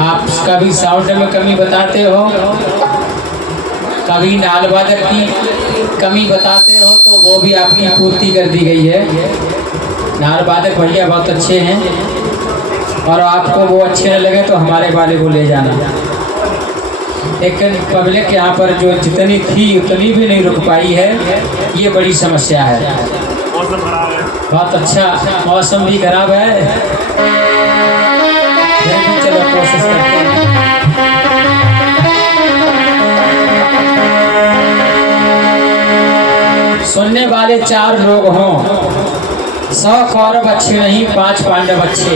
आप कभी साउंड में कमी बताते हो, कभी नाल वादक की कमी बताते हो, तो वो भी आपकी पूर्ति कर दी गई है। नाल वादक भैया बहुत अच्छे हैं, और आपको वो अच्छे न लगे तो हमारे वाले को ले जाना। लेकिन पब्लिक यहाँ पर जो जितनी थी उतनी भी नहीं रुक पाई है, ये बड़ी समस्या है। मौसम खराब है, बहुत अच्छा मौसम भी खराब है, फिर भी चलो कोशिश करते हैं। सुनने वाले 4 लोग हों, 100 कौरव अच्छे नहीं, 5 पांडव अच्छे।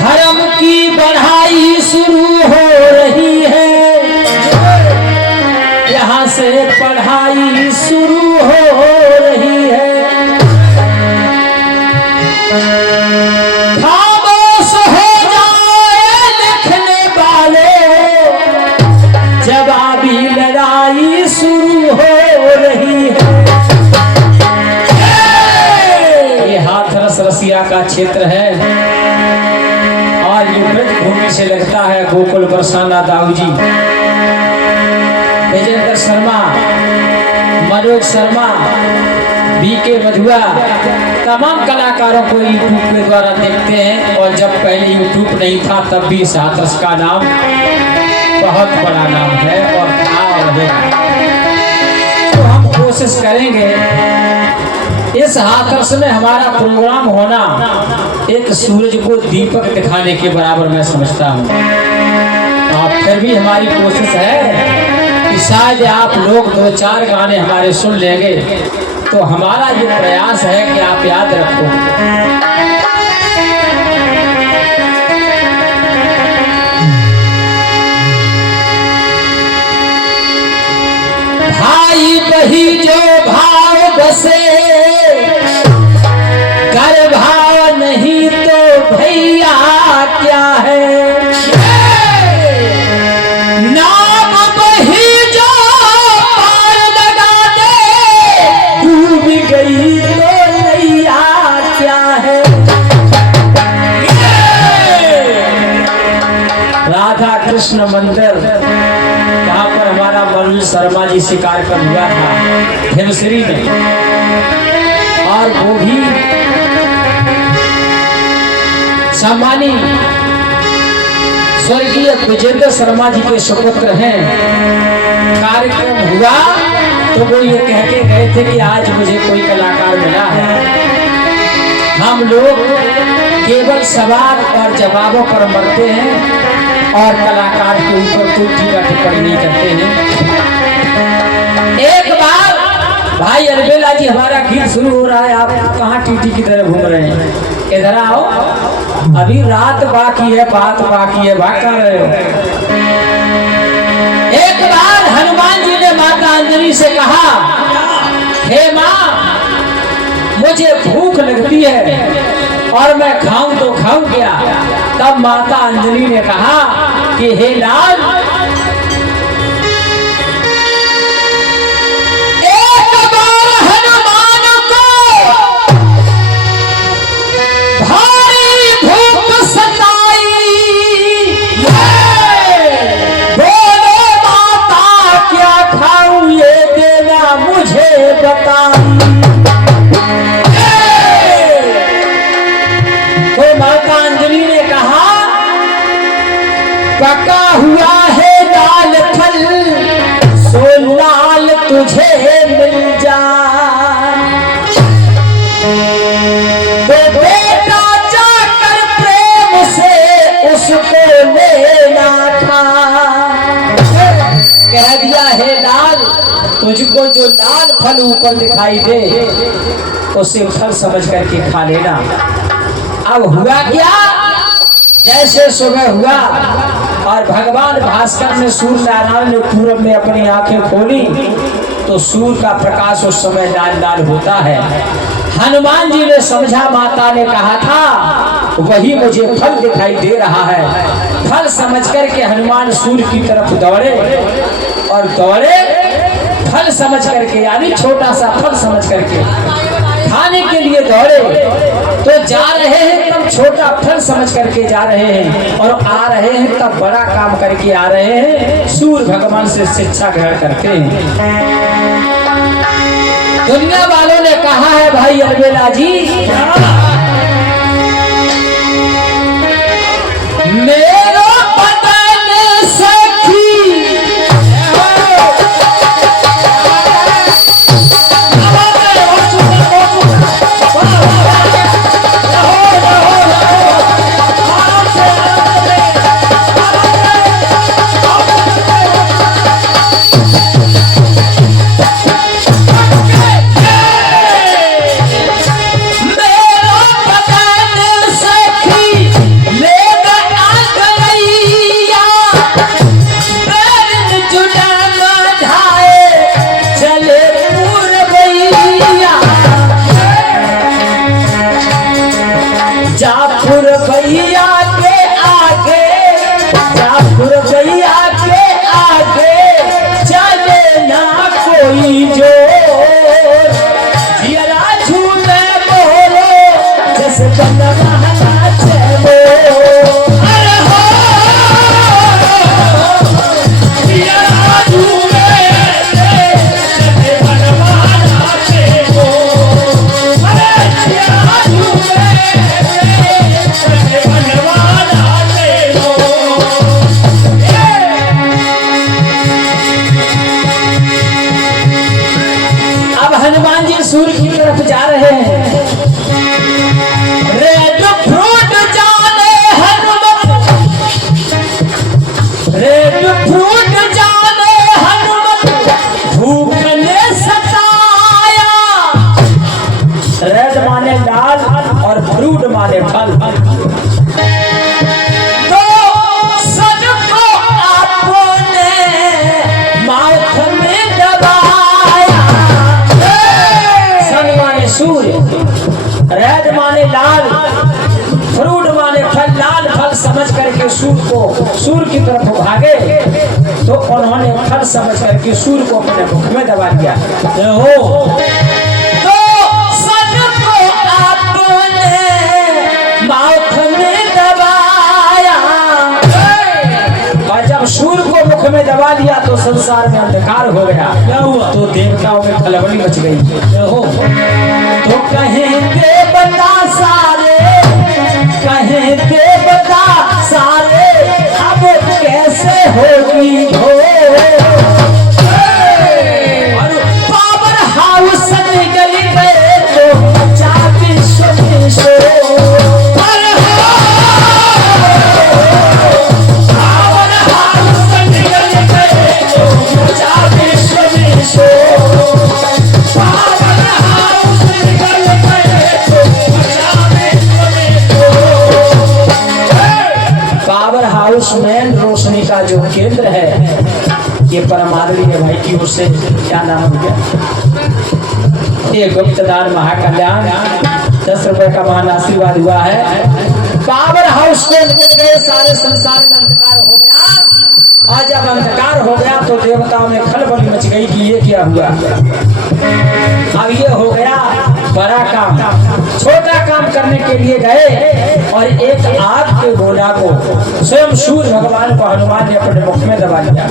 धर्म की बढ़ाई शुरू हो रही है, यहाँ से पढ़ाई शुरू हो रही है। खामोश हो जाए लिखने वाले, जवाबी लड़ाई शुरू हो रही है। ये हाथरस रसिया का क्षेत्र है, और ये भूमि से लगता है गोकुल बरसाना दाऊजी, विजेंद्र शर्मा, मनोज शर्मा, बीके मधुआ, तमाम कलाकारों को यूट्यूब के द्वारा देखते हैं। और जब पहले यूट्यूब नहीं था तब भी इस हाथरस का नाम बहुत बड़ा नाम है और था और है। तो हम कोशिश करेंगे इस हाथरस में हमारा प्रोग्राम होना एक सूरज को दीपक दिखाने के बराबर मैं समझता हूँ। और फिर भी हमारी कोशिश है कि शायद आप लोग 2-4 गाने हमारे सुन लेंगे, तो हमारा ये प्रयास है कि आप याद रखो। भाई बही जो भाव बसे, कर भाव नहीं तो भैया क्या है। नाम बही जो पार लगा दे, डूब गई तो नैया क्या है। राधा कृष्ण मंदिर जहाँ पर हमारा मनोज शर्मा जी से कार्यक्रम हुआ था हिमश्री में, और वो भी सम्मानी स्वर्गीय विजेंद्र शर्मा जी के सुपुत्र हैं। कार्यक्रम हुआ तो वो ये कह के गए थे कि आज मुझे कोई कलाकार मिला है। हम लोग केवल सवाल और जवाबों पर मरते हैं और कलाकार के ऊपर कोई टीका टिप्पणी नहीं करते हैं। एक बार भाई अलबेला जी, हमारा गीत शुरू हो रहा है, आप कहाँ टीटी की तरह घूम रहे हैं? इधर आओ, अभी रात बाकी है, बात बाकी है, भाग कर रहे हो। एक बार हनुमान जी ने माता अंजनी से कहा, हे माँ, मुझे भूख लगती है और मैं खाऊं तो खाऊं क्या? तब माता अंजनी ने कहा कि हे लाल, एक बार हनुमान को भारी भूख सताई, बोलो माता क्या खाऊं, ये देना मुझे बताई। तो माता अंजनी ने कहा, पका हुआ है लाल फल, सो लाल तुझे मिल जाए। तो बेटा जाकर प्रेम से उसको लेना था। कह दिया, हे लाल, तुझको जो लाल फल ऊपर दिखाई दे उसे फल समझ करके खा लेना। अब हुआ क्या, जैसे सुबह हुआ और भगवान भास्कर ने सूर्य नारायण ने पूरब में अपनी आंखें खोली, तो सूर्य का प्रकाश उस समय लाल लाल होता है। हनुमान जी ने समझा माता ने कहा था, वही मुझे फल दिखाई दे रहा है। फल समझ करके हनुमान सूर्य की तरफ दौड़े, और दौड़े फल समझ करके, यानी छोटा सा फल समझ करके। खाने के लिए दौड़े तो जा रहे हैं तब छोटा फल समझ करके जा रहे हैं, और आ रहे हैं तब बड़ा काम करके आ रहे हैं। सूर्य भगवान से शिक्षा ग्रहण करते हैं। दुनिया वालों ने कहा है भाई अलबेला जी, मेरो बदन सखी सूर्य की तरफ जा रहे हैं। रेड फ्रूट जाने हनुमत, रेड फ्रूट जाने हनुमत, भूख ने सताया। रेड माने लाल और फ्रूट माने फल। तो सबको आपने माथ में दबाया। सूर्य, रेड माने लाल, फ्रूट माने फल, लाल फल समझ करके सूर्य की तरफ भागे तो उन्होंने फल समझ करके सूर्य को अपने मुख में दबा दिया। हो तो सबको आपने माथ में दबाया, और जब सूर्य को मुख में दबा दिया तो संसार में अंधकार हो गया। क्या हुआ? तो देवताओं में खलबली मच गई। हो तो कहें देवता सारे, कहें देवता सारे, अब कैसे होगी हो। और पावर हाउस निकल गए तो चाबी सुनिशो। पावर हाउस निकल गए तो चाबी सुनिशो। पावर हाउस में रोशनी का जो केंद्र है, ये परमादरी है भाई की ओर से। क्या नाम हो गया? ये गुप्तदान महाकल्याण 10 रुपए का महान आशीर्वाद हुआ है। पावर हाउस में गए, सारे संसार में अंधकार हो गया, और जब अंधकार हो गया तो देवताओं में खलबली मच गई कि ये क्या हुआ। अब ये हो गया बड़ा काम। छोटा काम करने के लिए गए और एक आग के गोला को स्वयं सूर्य भगवान को हनुमान ने अपने मुख में दबा दिया।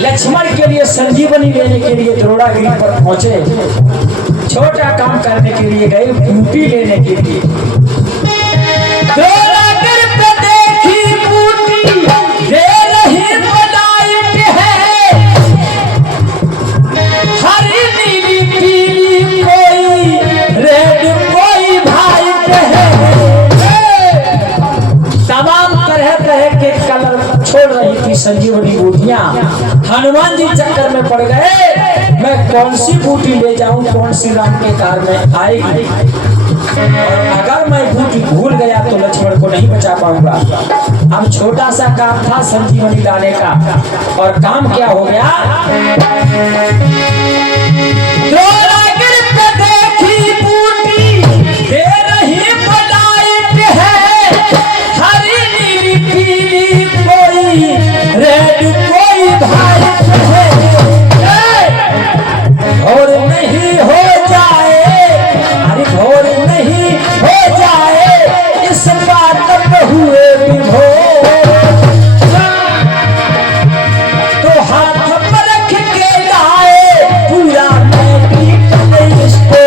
लक्ष्मण के लिए संजीवनी लेने के लिए द्रोणागिरी पर पहुंचे। छोटा काम करने के लिए गए, बूटी लेने के लिए। द्रोणागिरी पे देखी बूटी, दे रही बनाइट है, हरी नीली पीली कोई रेड कोई वाइट है। तमाम तरह तरह के कलर छोड़ रही थी संजीवनी बूटियां। हनुमान जी चक्कर में पड़ गए, मैं कौन सी बूटी ले जाऊं, कौन सी राम के कार में आएगी। और अगर मैं भूल गया तो लक्ष्मण को नहीं बचा पाऊंगा। अब छोटा सा काम था संजीवनी लाने का, और काम क्या हो गया? और नहीं हो जाए, अरे भोर नहीं हो जाए इस बात में हुए विभोर, तो हाथ पर रख के लाए पूरा मेडिकल स्टोर।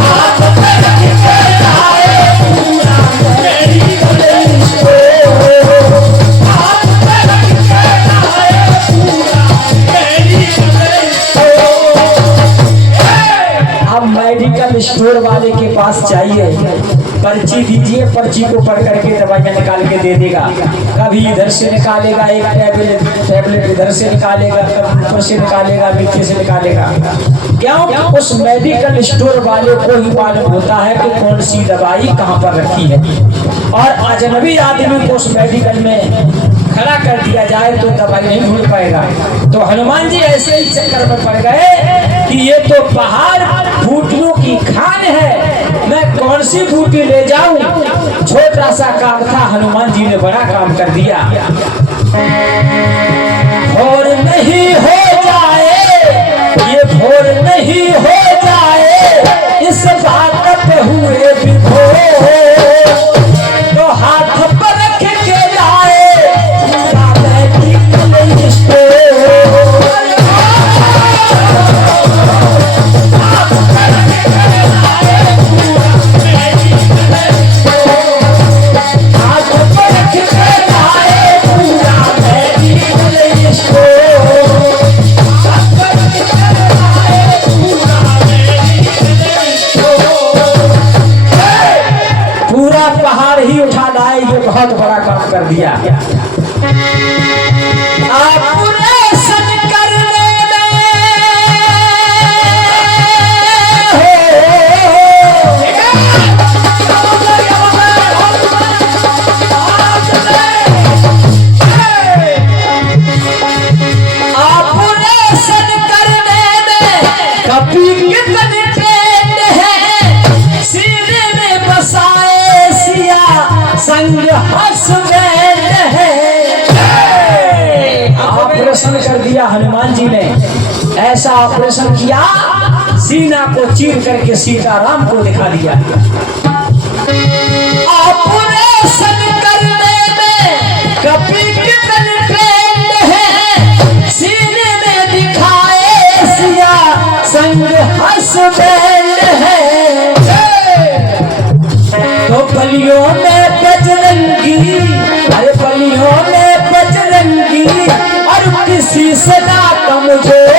हाथ पर रख के लाए पूरा मेडिकल स्टोर। अब मेडिकल स्टोर वाले के पास चाहिए, पर्ची दीजिए, पर्ची को पढ़ करके दवाइयाँ निकाल के दे देगा। कभी इधर से निकालेगा एक टैबलेट इधर से निकालेगा, कभी ऊपर से निकालेगा, नीचे से निकालेगा। क्यों? उस मेडिकल स्टोर वाले को ही मालूम होता है कि कौन सी दवाई कहाँ पर रखी है, और अजनबी आदमी को उस मेडिकल में खड़ा कर दिया जाए तो दवाई नहीं ढूंढ पाएगा। तो हनुमान जी ऐसे ही चक्कर में पड़ गए कि ये तो पहाड़ बूटियों की खान है, मैं कौन सी बूटी ले जाऊं। छोटा सा काम था, हनुमान जी ने बड़ा काम कर दिया। भोर नहीं हो जाए, ये भोर नहीं हो जाए इस बात पे हुए विभोर, तो हाथ पर रख के लाए पूरा पहाड़ ही उठा लाए। ये बहुत बड़ा काम कर दिया। ऑपरेशन कर दिया हनुमान जी ने, ऐसा ऑपरेशन किया सीना को चीर करके सीताराम को दिखा दिया। ऑपरेशन करने में कपी कितने ट्रेंड है, सीने में दिखाए सिया संग हस्बैंड है, तो बलियों में बजरंगी, अरे बलियों में बजरंगी और किसी से ना कमजोर,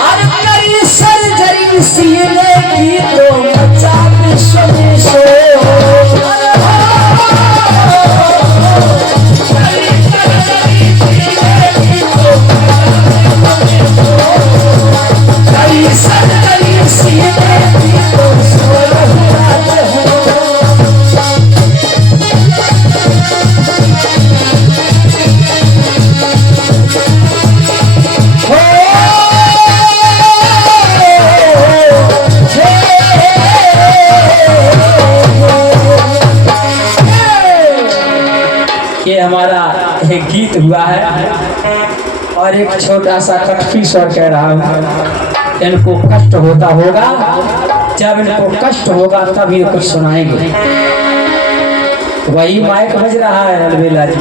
और कई सर्जरी सीने की तो मचा विश्व में शोर। कई सर्जरी सीने की तो शोर हमारा एक गीत हुआ है, और एक छोटा सा कटफी स्वर कह रहा हूँ। इनको कष्ट होता होगा, जब इनको कष्ट होगा तब ये कुछ सुनाएंगे। वही माइक बज रहा है अलबेला जी।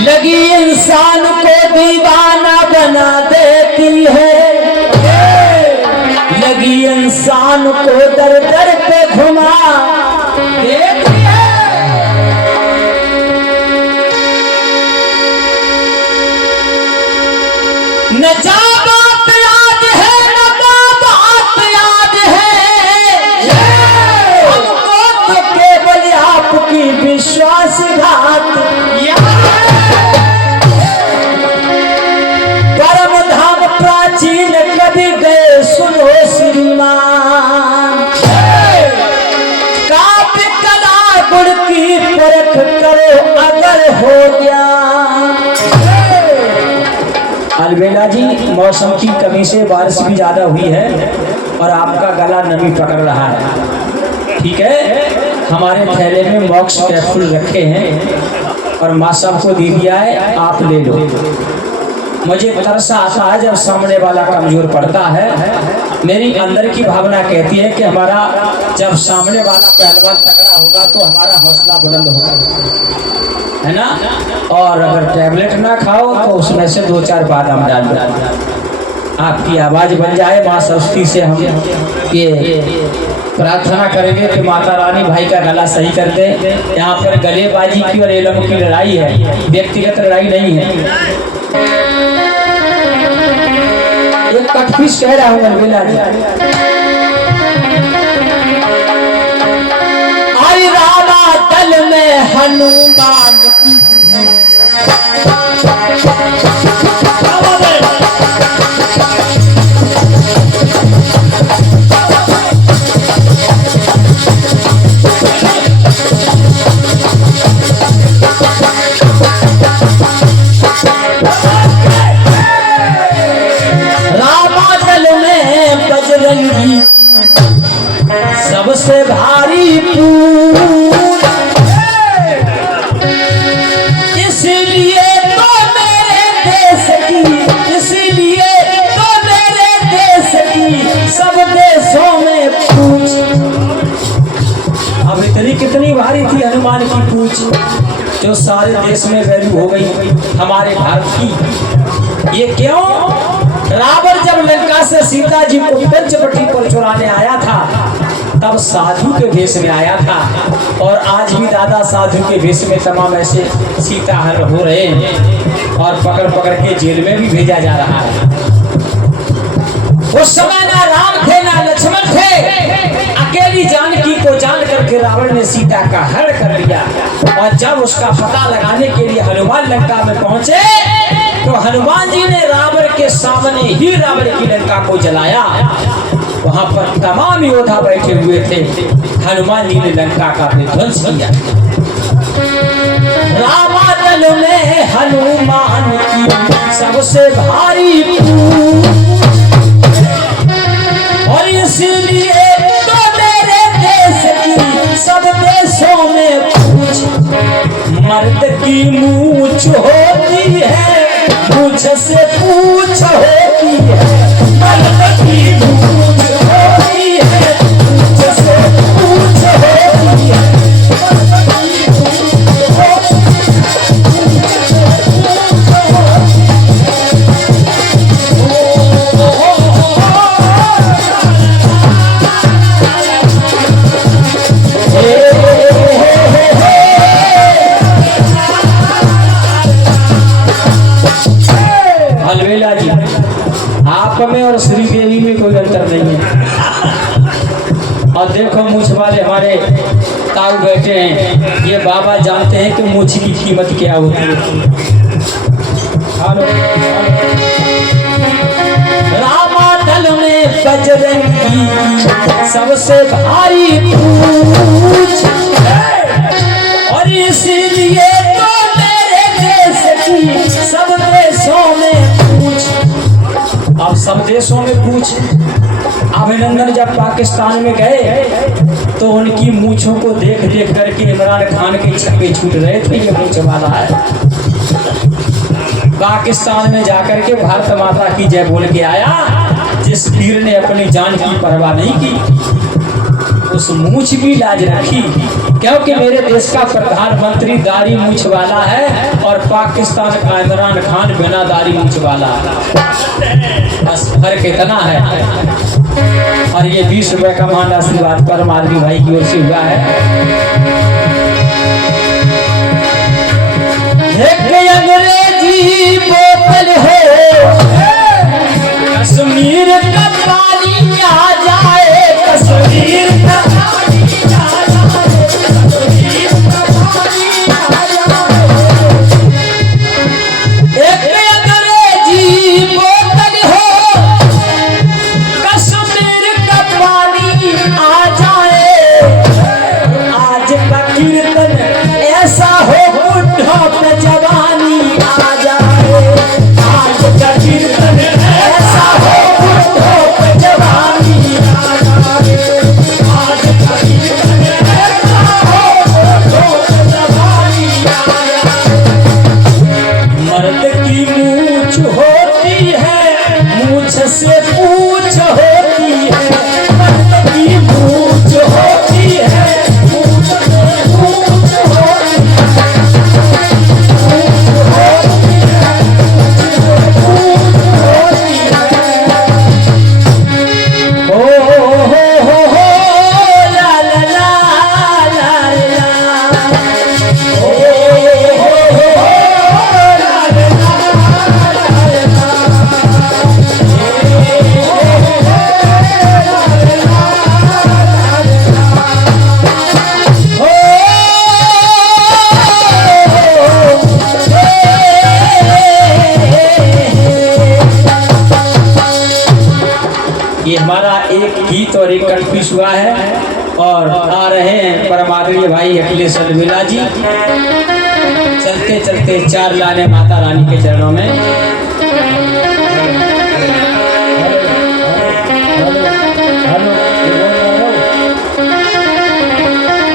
लगी इंसान को दीवाना बना देती है, लगी इंसान को दर दर पे घुमा देती है। न जा बात याद है, न बात याद है, विश्वासघात परम धाम प्राचीन कभी गए सुनो श्रीमान काव्य कला गुण की परख करो अगर हो गया। अलबेला जी, मौसम की कमी से बारिश भी ज्यादा हुई है और आपका गला नमी पकड़ रहा है, ठीक है। हमारे थैले में मॉक्स कैप्सूल रखे हैं और माँ साहब को दे दिया है, आप ले लो। मुझे तरस आता है जब सामने वाला कमजोर पड़ता है। मेरी अंदर की भावना कहती है कि हमारा जब सामने वाला पहलवान तगड़ा होगा तो हमारा हौसला बुलंद होगा, है ना। और अगर टैबलेट ना खाओ तो उसमें से 2-4 बादाम डाल दो, आपकी आवाज बन जाए। माँ सरस्वती से हम ये प्रार्थना करेंगे कि माता रानी भाई का गला सही कर दे। यहाँ पर गलेबाजी की और एलम की लड़ाई है, व्यक्तिगत लड़ाई नहीं है। एक कटपीस कह रहा हूँ अलबेला जी, आई रामा दल में हनुमान की सबसे भारी पूत, इसलिए तो मेरे देश की, इसलिए तो मेरे देश की सब देशों में पूछ। अब इतनी कितनी भारी थी हनुमान की पूछ जो सारे देश में वैल्यू हो गई हमारे भारत की। ये क्यों? रावण जब लंका से सीता जी को पंचवटी पर चुराने आया था तब साधु के भेष में आया था, और आज भी दादा साधु के भेष में तमाम ऐसे सीता हर हो रहे हैं और पकड़ पकड़ के जेल में भी भेजा जा रहा है। उस समय ना राम थे ना लक्ष्मण थे, अकेली जानकी को जान करके रावण ने सीता का हरण कर लिया। और जब उसका पता लगाने के लिए हनुमान लंका में पहुंचे तो हनुमान जी ने रावण के सामने ही रावण की लंका को जलाया। वहां पर तमाम योद्धा बैठे हुए थे, हनुमान जी ने लंका का विध्वंस किया। रामादल में हनुमान की सबसे भारी पूछ, और इसलिए तो मेरे देश की सब देशों में पूछ। मर्द की मूछ होती है, मूछ से पूछ होती है, मर्द की मूछ होती है, मूछ से पूछ होती है। अलबेला जी, आप में और श्रीदेवी में कोई अंतर नहीं है। और देखो मूछ वाले हमारे ताऊ बैठे हैं, ये बाबा जानते हैं कि मूछ की कीमत क्या होती है। रामादल में बजरंगी सबसे भारी पूछ, और इसीलिए तो मेरे देश की सब देशों में पूछ। अब सब देशों में पूछ। अभिनंदन जब पाकिस्तान में गए तो उनकी मूछों को देख देख करके इमरान खान के छक्के छूट रहे थे, ये मूछ वाला है। पाकिस्तान में जाकर के भारत माता की जय बोल के आया, जिस वीर ने अपनी जान की परवाह नहीं की, उस मूछ की लाज रखी। क्योंकि मेरे देश का प्रधानमंत्री दाढ़ी मूछ वाला है और पाकिस्तान का इमरान खान बिना दाढ़ी मूछ वाला है। बस फर्क इतना है। और ये 20 रुपए का मान आशीर्वाद परम आदमी भाई की ओर से हुआ है। एक अंग्रेजी बोतल है, कश्मीर का पानी आ जाए, कश्मीर का पानी आ जाए, कश्मीर का पानी और आ रहे हैं परमादरणीय भाई अखिलेश अलवेला जी। चलते चलते चार लाने माता रानी के चरणों में।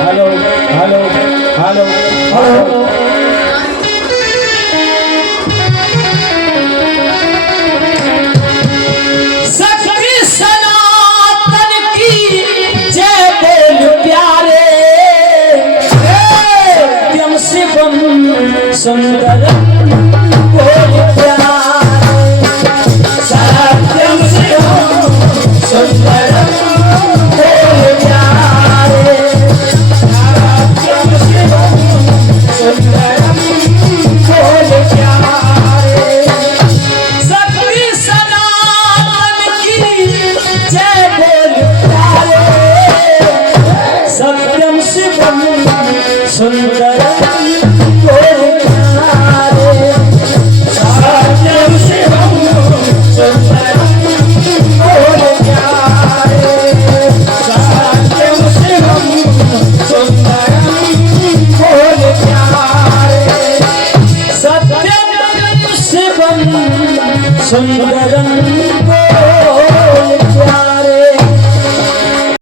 Hello hello hello hello. सुंदर बोल प्यारे सत्यम से सुंदर बोल प्यारे सत्यम से सुंदर बोल प्यारे सत्य सनातन की जय बोल प्यारे सत्यम से सुंदर